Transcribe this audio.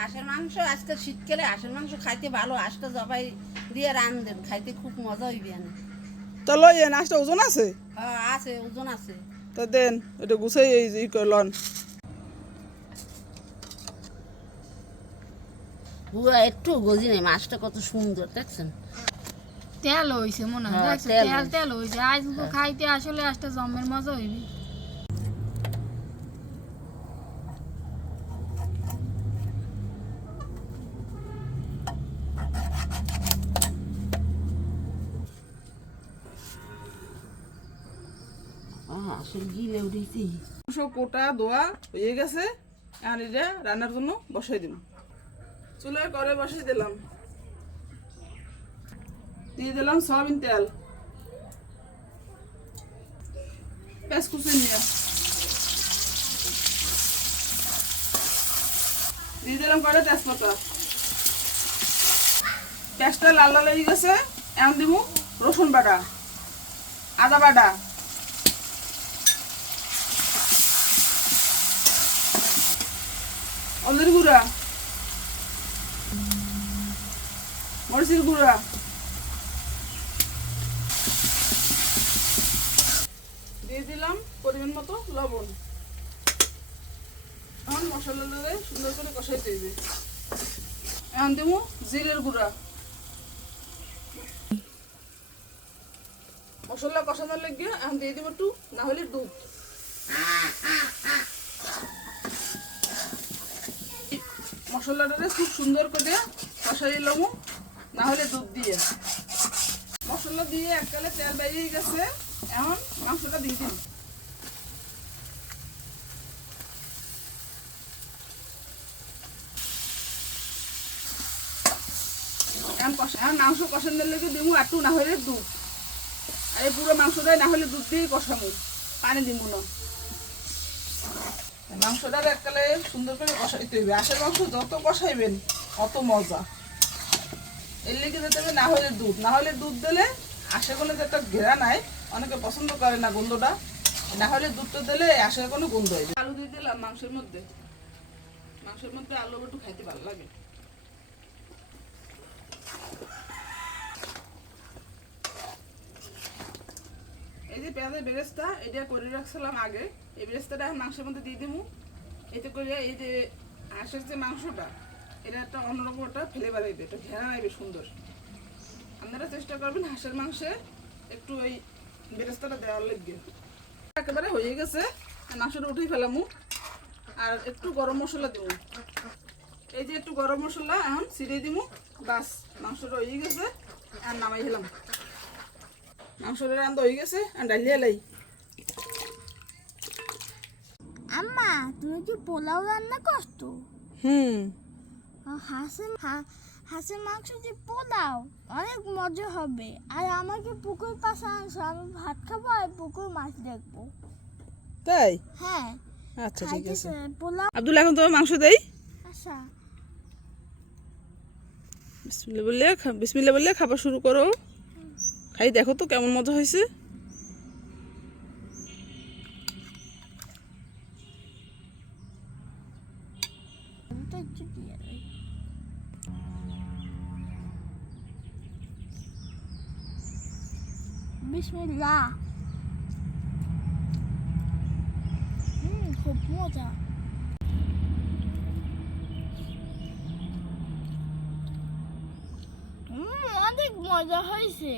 হাঁসের মাংস আজকে শীতকালে হাঁসের মাংস খাইতে ভালো, হাঁসটা জবাই দিয়ে রান্ধেন, খাইতে খুব মজা হইবে। তো লই নাচটা ওজন আছে? হ্যাঁ আছে, ওজন আছে। তো দেন এটা গুছাই এই লন। পুরা একটু গজি নেই, মাছটা কত সুন্দর দেখছেন। তেল হইছে মনে হয়, হ্যাঁ, দেখছেন তেল তেল হইছে। আজ খাইতে আসলে একটা জমের মজা হইবে। হাঁসের গিলে উঠেছি। মাংস কোটা দোয়া হয়ে গেছে, আর এটা রান্নার জন্য বসাই দিলাম। চুলায় করে বসাই দিলাম, দিয়ে দিলাম সয়াবিন তেল, পেঁয়াজ কুচি নিয়ে দিয়ে দিলাম কড়াই তেজপাতা। পেঁয়াজটা লাল লাল হয়ে গেছে, এখন দিব রসুন বাটা, আদা বাটা, হলুদের গুঁড়া, মরিচের গুঁড়া, দিয়ে দিলাম পরিমাণ মতো লবণ। এখন মশলাটা সুন্দর করে কষাইতে হবে। এখন দেব জিরের গুঁড়া। মশলা কষানোর লাগিয়ে এখন দিয়ে দেবো একটু না হলে দুধ। মশলাটা খুব সুন্দর করে কষাই লব, না হলে দুধ দিয়ে। মশলা দিয়ে এককালে তেল বেরিয়ে গেছে, এখন মাংসটা দিয়ে দিন। এখন মাংস কষানোর লেগে দিব একটু না হলে দুধ। আর এই পুরো মাংসটাই না হলে দুধ দিয়েই কষাবো, পানি দিব না। মাংসটা এককালে সুন্দর করে কষাইতে হবে। হাঁসের মাংস যত কষাইবেন অত মজা। এর লেগে যেতে হবে না হলে দুধ, না হলে দুধ দিলে হাঁসের কোনো যে একটা ঘেরা নাই, অনেকে পছন্দ করে না গন্ধটা। না হলে দুধটা দিলে হাঁসের কোনো গন্ধ হয়। আলু দিয়ে দিলাম মাংসের মধ্যে। মাংসের মধ্যে আলু একটু খাইতে ভালো লাগে। এই যে পেঁয়াজের বেরেস্তা এটা করে রাখছিলাম আগে, এই বেরেস্তাটা এখন মাংসের মধ্যে দিয়ে দেবো। এতে করে এই যে হাঁসের যে মাংসটা, এটা একটা অন্যরকম একটা ফ্লেভার আইবে, একটা ঘেরা আইবে সুন্দর। আপনারা চেষ্টা করবেন হাঁসের মাংসে একটু ওই বেরেস্তাটা দেওয়ার লাগবে। একেবারে হয়ে গেছে, মাংসটা উঠেই ফেলামু। আর একটু গরম মশলা দেবো, এই যে একটু গরম মশলা এখন ছিটিয়ে দিব। বাস মাংসটা হয়ে গেছে, আর নামাই ফেলাম। মাংসটা রান্না হয়ে গেছে, আর ডালিয়ে লাই। আম্মা তুমি কি পোলাও রান্না করছো? হাঁসের মাংস যে পোলাও অনেক মজা হবে। আর আমাকে পুকুর পাশে আনছো, আমি ভাত খাবো আর পুকুর মাছ দেখবো। তাই? হ্যাঁ আচ্ছা ঠিক আছে। পোলাও। আব্দুল এখন তোমার মাংস দেই। আচ্ছা বিসমিল্লাহ বললে খাবার শুরু করো। খাই দেখো তো কেমন মজা হয়েছে। বিসমিল্লাহ। খুব মজা। অনেক মজা হয়েছে।